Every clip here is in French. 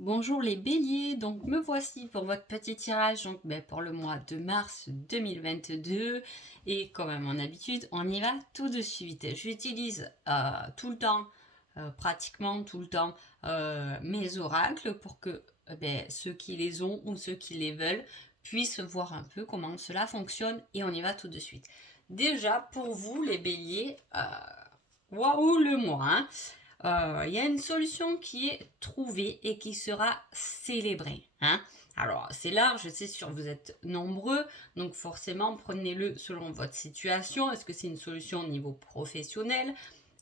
Bonjour les béliers, donc me voici pour votre petit tirage donc, pour le mois de mars 2022 et comme à mon habitude on y va tout de suite. J'utilise tout le temps, pratiquement tout le temps mes oracles pour que ceux qui les ont ou ceux qui les veulent puissent voir un peu comment cela fonctionne et on y va tout de suite. Déjà pour vous les béliers, waouh le mois hein. Il y a une solution qui est trouvée et qui sera célébrée. Hein. Alors, c'est large, c'est sûr, vous êtes nombreux, donc forcément, prenez-le selon votre situation. Est-ce que c'est une solution au niveau professionnel?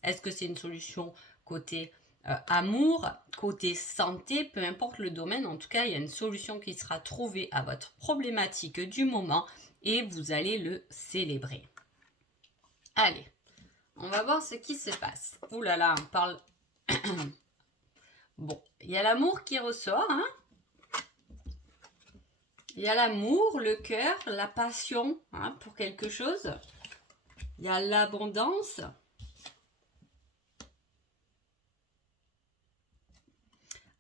Est-ce que c'est une solution côté amour, côté santé? Peu importe le domaine, en tout cas, il y a une solution qui sera trouvée à votre problématique du moment et vous allez le célébrer. Allez. On va voir ce qui se passe. Ouh là là, on parle... Bon, il y a l'amour qui ressort. Hein. Il y a l'amour, le cœur, la passion hein, pour quelque chose. Il y a l'abondance.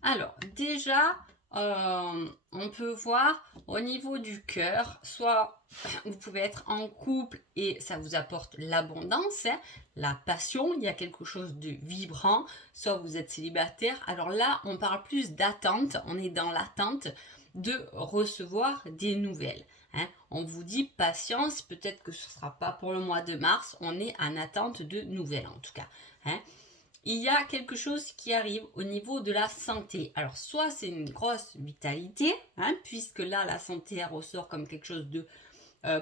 Alors, déjà, on peut voir au niveau du cœur, soit vous pouvez être en couple et ça vous apporte l'abondance, hein, la passion, il y a quelque chose de vibrant, soit vous êtes célibataire. Alors là, on parle plus d'attente, on est dans l'attente de recevoir des nouvelles. Hein. On vous dit patience, peut-être que ce ne sera pas pour le mois de mars, on est en attente de nouvelles en tout cas. Hein. Il y a quelque chose qui arrive au niveau de la santé. Alors, soit c'est une grosse vitalité, hein, puisque là, la santé, elle ressort comme quelque chose de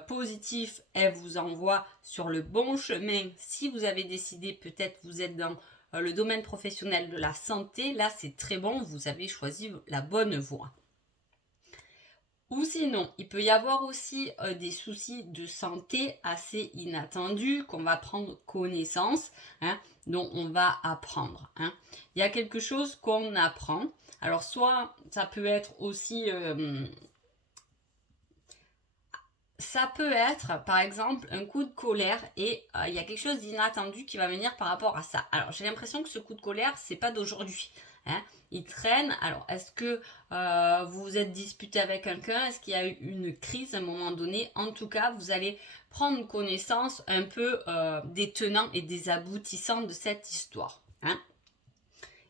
positif, elle vous envoie sur le bon chemin. Si vous avez décidé, peut-être vous êtes dans le domaine professionnel de la santé, là, c'est très bon, vous avez choisi la bonne voie. Ou sinon, il peut y avoir aussi des soucis de santé assez inattendus qu'on va prendre connaissance, hein, dont on va apprendre. Hein. Il y a quelque chose qu'on apprend. Alors soit ça peut être aussi... ça peut être, par exemple, un coup de colère et il y a quelque chose d'inattendu qui va venir par rapport à ça. Alors, j'ai l'impression que ce coup de colère, c'est pas d'aujourd'hui. Hein. Il traîne. Alors, est-ce que vous vous êtes disputé avec quelqu'un? Est-ce qu'il y a eu une crise à un moment donné? En tout cas, vous allez prendre connaissance un peu des tenants et des aboutissants de cette histoire. Hein.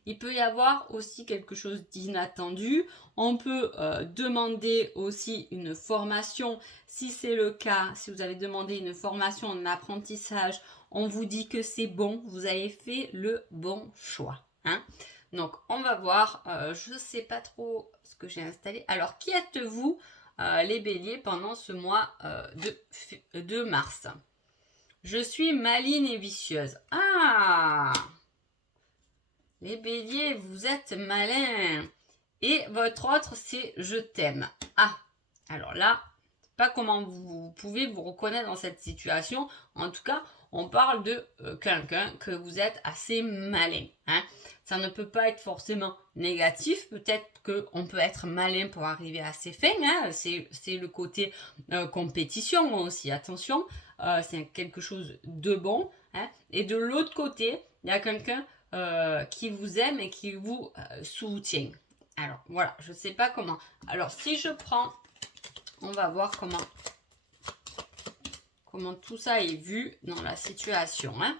Il peut y avoir aussi quelque chose d'inattendu. On peut demander aussi une formation. Si c'est le cas, si vous avez demandé une formation en apprentissage, on vous dit que c'est bon, vous avez fait le bon choix. Hein. Donc, on va voir. Je ne sais pas trop ce que j'ai installé. Alors, qui êtes-vous, les béliers, pendant ce mois de mars? Je suis maligne et vicieuse. Ah! Les béliers, vous êtes malins. Et votre autre, c'est je t'aime. Ah, alors là, pas comment vous pouvez vous reconnaître dans cette situation. En tout cas, on parle de quelqu'un que vous êtes assez malin. Hein. Ça ne peut pas être forcément négatif. Peut-être qu'on peut être malin pour arriver à ses fins. Hein. C'est le côté compétition aussi. Attention, c'est quelque chose de bon. Hein. Et de l'autre côté, il y a quelqu'un qui vous aime et qui vous soutient. Alors voilà, je ne sais pas comment. Alors si je prends, on va voir comment tout ça est vu dans la situation. Hein.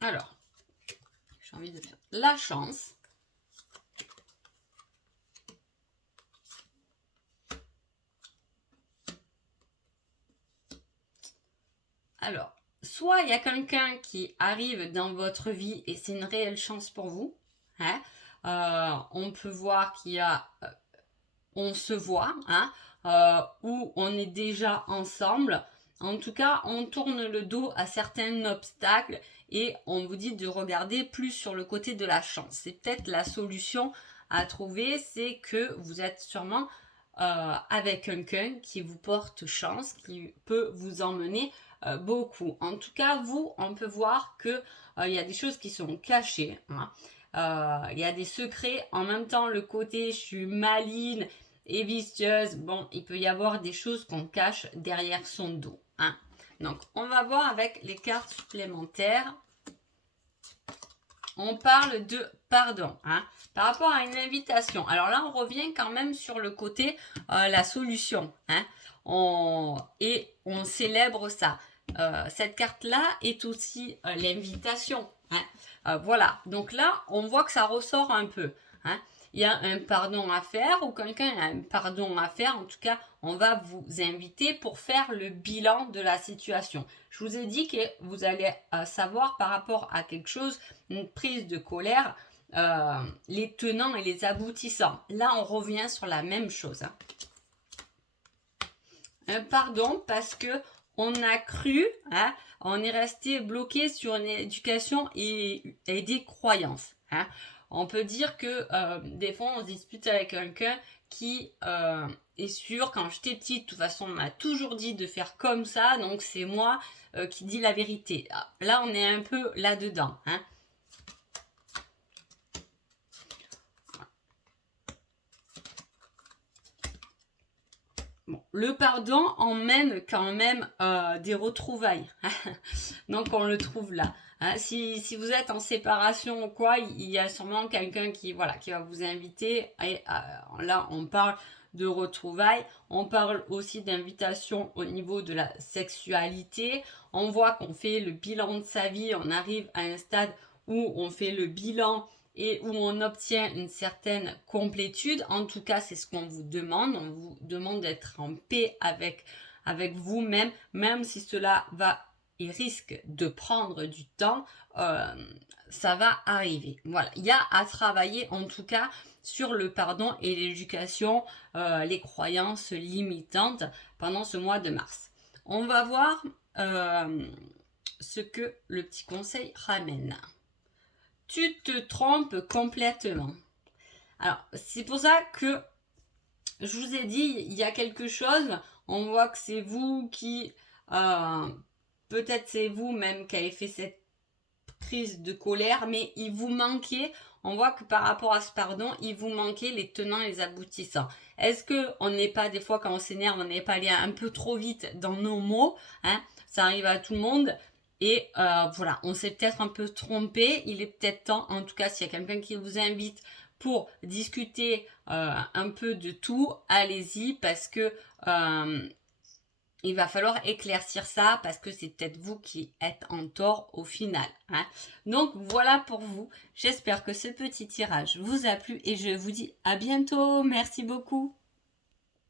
Alors, j'ai envie de faire la chance. Alors, soit il y a quelqu'un qui arrive dans votre vie et c'est une réelle chance pour vous. Hein. On peut voir qu'il y a... on se voit, hein, ou on est déjà ensemble. En tout cas, on tourne le dos à certains obstacles et on vous dit de regarder plus sur le côté de la chance. C'est peut-être la solution à trouver, c'est que vous êtes sûrement avec quelqu'un qui vous porte chance, qui peut vous emmener beaucoup. En tout cas, vous, on peut voir que il y a des choses qui sont cachées. Hein. Il y a des secrets. En même temps, le côté je suis maligne et vicieuse, bon, il peut y avoir des choses qu'on cache derrière son dos. Hein. Donc, on va voir avec les cartes supplémentaires. on parle de pardon, hein, par rapport à une invitation. Alors là, on revient quand même sur le côté la solution, hein, et on célèbre ça. Cette carte-là est aussi l'invitation. Hein. Voilà, donc là, on voit que ça ressort un peu. Hein. Il y a un pardon à faire ou quelqu'un a un pardon à faire. En tout cas, on va vous inviter pour faire le bilan de la situation. Je vous ai dit que vous allez savoir par rapport à quelque chose, une prise de colère, les tenants et les aboutissants. Là, on revient sur la même chose. Hein. Un pardon parce que on a cru, hein, on est resté bloqué sur une éducation et des croyances. Hein. On peut dire que des fois on se dispute avec quelqu'un qui est sûr, quand j'étais petite, de toute façon on m'a toujours dit de faire comme ça, donc c'est moi qui dis la vérité. Là on est un peu là-dedans. Hein. Bon, le pardon emmène quand même des retrouvailles. Donc on le trouve là. Hein, si vous êtes en séparation ou quoi, il y a sûrement quelqu'un qui va vous inviter. Et là, on parle de retrouvailles. On parle aussi d'invitation au niveau de la sexualité. On voit qu'on fait le bilan de sa vie. On arrive à un stade où on fait le bilan et où on obtient une certaine complétude. En tout cas, c'est ce qu'on vous demande. On vous demande d'être en paix avec vous-même, même si cela va et risque de prendre du temps, ça va arriver. Voilà, il y a à travailler en tout cas sur le pardon et l'éducation, les croyances limitantes pendant ce mois de mars. On va voir ce que le petit conseil ramène. Tu te trompes complètement. Alors, c'est pour ça que je vous ai dit, il y a quelque chose, on voit que c'est vous qui... peut-être c'est vous même qui avez fait cette crise de colère, mais il vous manquait, on voit que par rapport à ce pardon, il vous manquait les tenants et les aboutissants. Est-ce qu'on n'est pas, des fois quand on s'énerve, on n'est pas allé un peu trop vite dans nos mots, hein, ça arrive à tout le monde. Et voilà, on s'est peut-être un peu trompé. Il est peut-être temps, en tout cas, s'il y a quelqu'un qui vous invite pour discuter un peu de tout, allez-y parce que il va falloir éclaircir ça parce que c'est peut-être vous qui êtes en tort au final. Hein. Donc voilà pour vous. J'espère que ce petit tirage vous a plu et je vous dis à bientôt. Merci beaucoup.